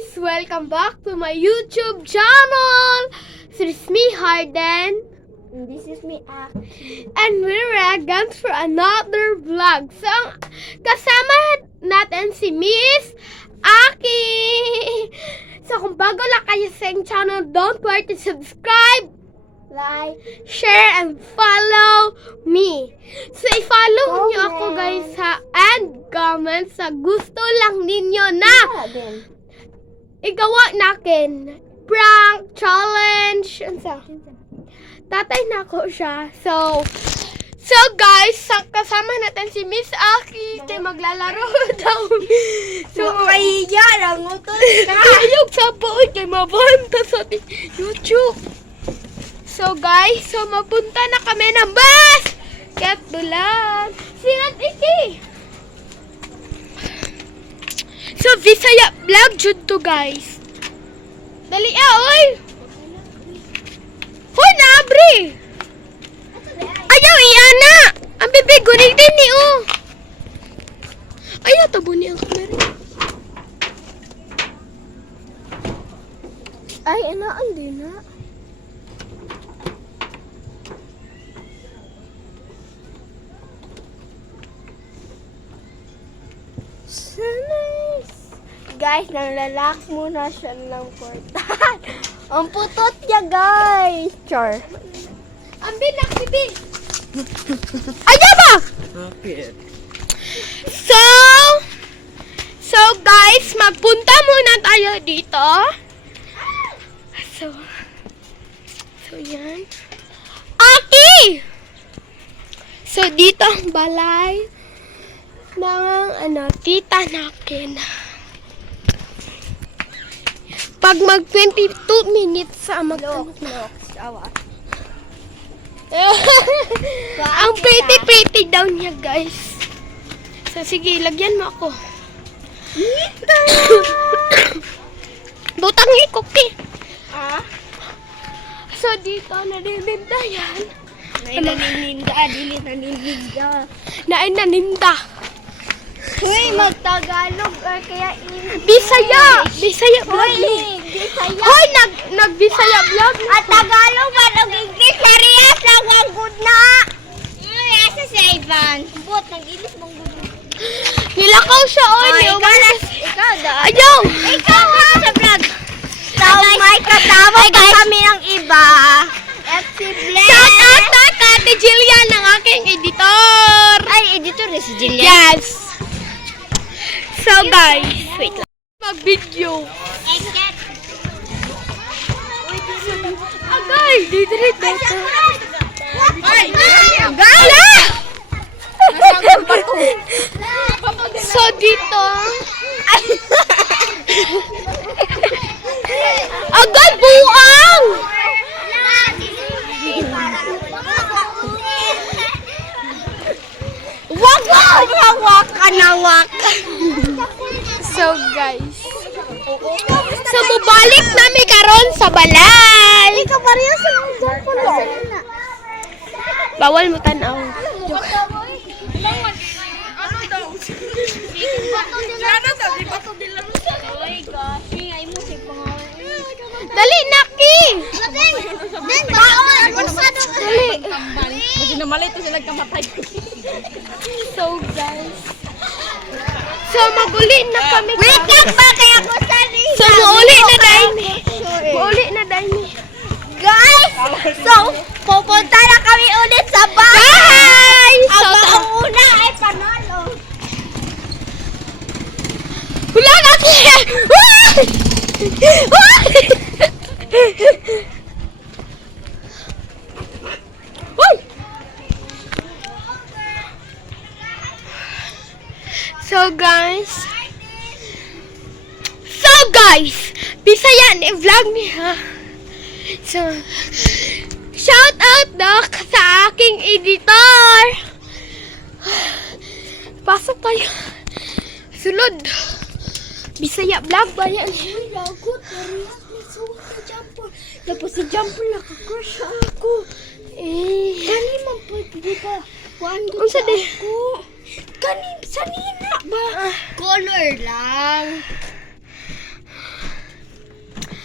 guys! Welcome back to my YouTube channel! This is me, Harden. And this is me, Aki. And we're react for another vlog. So, kasama natin si Miss Aki. So, kung bago lang kayo sa aking channel, don't forget to subscribe, Like, share, and follow me. So, i-follow Comment. niyo ako guys ha, and comment sa gusto lang ninyo na din. igawa nakin. Prank, challenge, unsa? Tatay na ako siya. So guys, kasama natin si Miss Aki. Kay maglalaro daw. So, Kaya lang, utol ka. ayog sa buod kay mabanta sa YouTube. So guys, mapunta na kami ng bus. Kat dulan. Sinat iki. So, Visaya vlog jud to guys. Dali oy. Hoy, nabri. Ayaw, iyana. Ang bibig, gunig din ni, oh. Ayaw, tabo niya ang kamera. Ay, inaan din na. So nice. Guys, nanlalak muna siya ng portal. Ang putot niya, guys. Char. Ang binak, bibi. Ayaw ba? Bakit? So guys, magpunta muna tayo dito. So yan. Aki! So dito ang balay ng tita nakin. Pag mag 22 minutes sa Look, sawa. ang pretty daw niya guys. So sige, lagyan mo ako. Butang ikoki. Ah? So dito nanininda yan. Nainaninda, dili naninda. Naninda. Uy, magtagalog kaya Bisaya vlog. Uy, Bisaya. Hoy, nag-Bisaya vlog. At Tagalog, manong English, parehas lang ang good na. Uy, asa si Ivan? Bot, nag-English mong good na. Nilakaw siya, oy. Ikaw da. Ayaw. Ikaw ha. Sa vlog. So, may kasama pa kami ng iba. FC Bless. Shout out to Ate Jillian, ng aking editor. Ay, editor na si Jillian. Yes. So guys, wait lang. Mag-video. Agay, didrit dito. Ay, Gala! So dito. Agay, buang! Wag mo! Hawak ka na wak. So guys. So mubalik nami karon sa balay. Ikaw pareho sa nang jumpo lo. Bawal mo tanaw. Dali naki. Dali. Kasi namalay to sila kamatay. So guys. So maguli na kami. Wait lang ba kaya ko sali? So mauli na dahil. Mauli na dahil. Guys, so pupunta na kami ulit sa bahay. Bye! Ang So, una ay panalo. wala na siya! So guys, Bisaya ni vlog niya. So, shout out daw sa aking editor. Pasok tayo. Sulod. Bisaya vlog ba yan? Lagot, parehas may suwak na jumper. Tapos si jumper nakakrush ako. Kani man po, di ka. Unsa di? Kani, sanina ba? Color lang.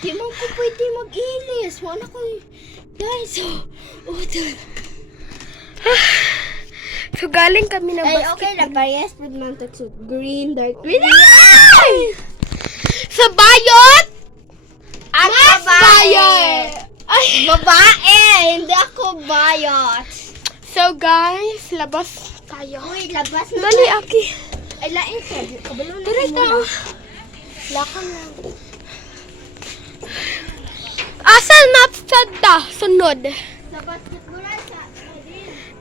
Di mo ko pwede mag-ilis. Wala ko guys, utol. So, galing kami ng Ay, basket. okay na. Parehas po naman tagsut. Green, dark green. Ay! Sa bayot! Ang Mas bayot! Ay! Babae! Hindi ako bayot. So, guys, labas tayo. Uy, labas na. Dali, Aki. Ay, lain ka. Kabalo na. Direct na. Lakan lang. Asal na sunod. Sa basketballan sa...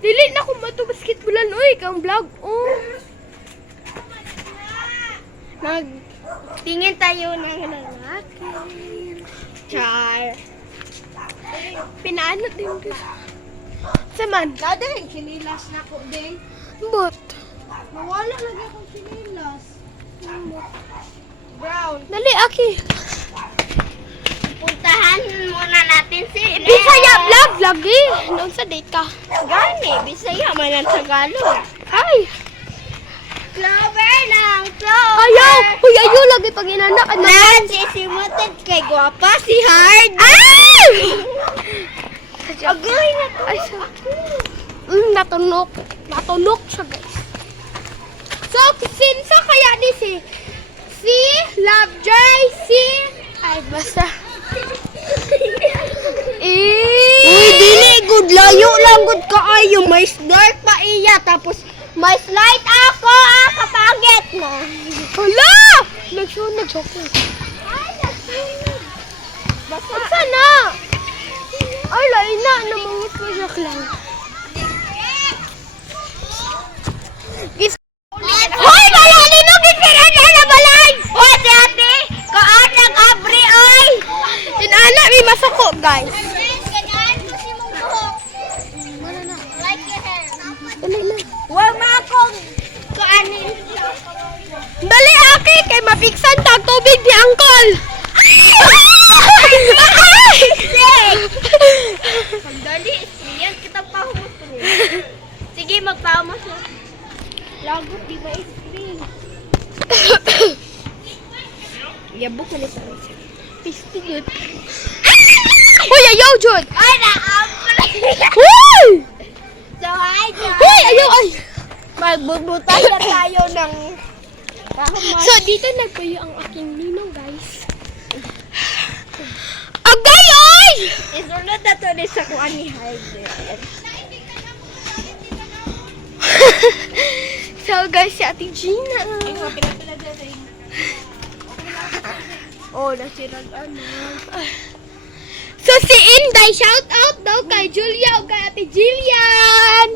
Dili na kung mato basketballan. Uy, kang vlog. Oh. Magtingin tayo ng lalaki. Char. Pinaano din ko. Saman. Kada rin, kinilas na ko din. But, Nawala lagi akong kinilas. Brown. dali, Aki. Puntahan muna natin si Len. Bisaya vlog lagi. Noon sa date ka. Gani, Bisaya man ang Tagalog. Ay. Clover lang, Clover. Ayaw. Uy, ayaw lagi pag inanak. Ano? Nan, sisimutin kay guwapa si Hard. Ay! Agoy na to. Ay, sa... natunok. Natunok siya, guys. So, sinsa kaya ni si Lovejoy, ay, basta. Uy, dili, good layo lang, good kaayo. May dark pa iya, tapos may light ako, kapagit na. Hala! Nag-joke. Basta, Sana? Ay, lain na. Namangot ko siya lang. Hoy, wala nino gisiran na balay! Hoy, ate, kaan ng abri, oy! Inana, may masako, guys. Dali na. Huwag mo akong kaanin. Dali, Aki, kay mapiksan tag tubig ni Uncle. Dali, yan kita pahumos ko rin. Sige, magpahumos na. Lagot, di ba screen? Yabok ko nito. Pisti, Jud. Uy, ayaw, Jud. Ay, naabot! Uy! So, hi, guys! Uy, ayaw, ay. Magbubutan na tayo ng pahumos. So, dito nagpuyo ang aking ninong, guys. Agay, oy! Isunod na to ni sa kuha ni Hyder. So, guys, si Ate Gina. Oh, nasirag ano. So, si Inday, shout out daw kay Julia o kay Ate Jillian.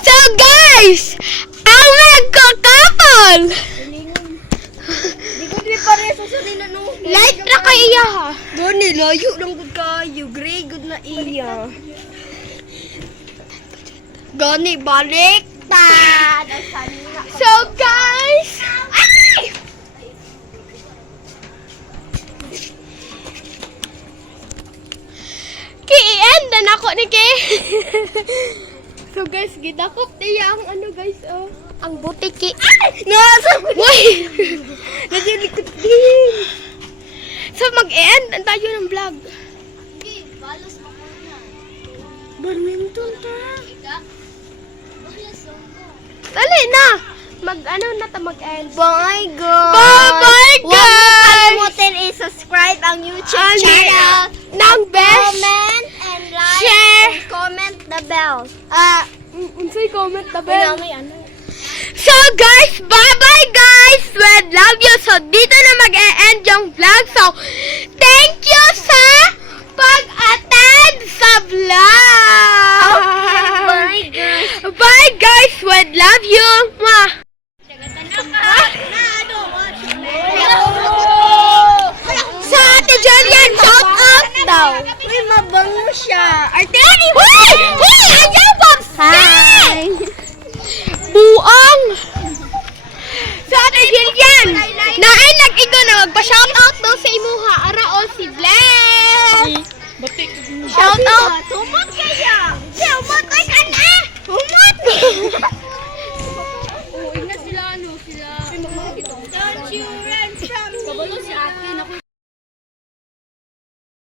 So, guys, ang nagkakapal. Di ko di pa rin susunod na nung... Light na kaya, ha? Gani, layo lang good kayo. Gray good na iya. Gani, balik ta. So, guys, Ay! ki-end na ako ni Ki. So, guys, gidakop niya ang ano, guys, oh. Ang butiki. Nasa ko. Uy! Nadilikot din. So, mag-end tayo ng vlog. Badminton ta. Dali na! Mag-ano na ta mag-end. Bye, guys. Bye-bye, Huwag mo guys! kalimutan i-subscribe ang YouTube Ano channel. Ng best. Comment and like Share. and comment the bell. Unsay comment na Wala ba? may ano. So guys, bye-bye guys! We love you. So dito na mag-e-end yung vlog. So, thank you sa pag-attend sa vlog! Bye, guys. Bye guys! We love you! Mwah! Sa Ate Julian, shout out daw! Uy, mabango siya. Arteni! Uy! Uy! Ayaw, Pops! Hi. Buang! Sa Ate Julian, naay nag-igo na magpa-shout out daw sa imuha. Araol si Bless! Batik. Shout out! Humot kaya. Humot ay ka na. Humot.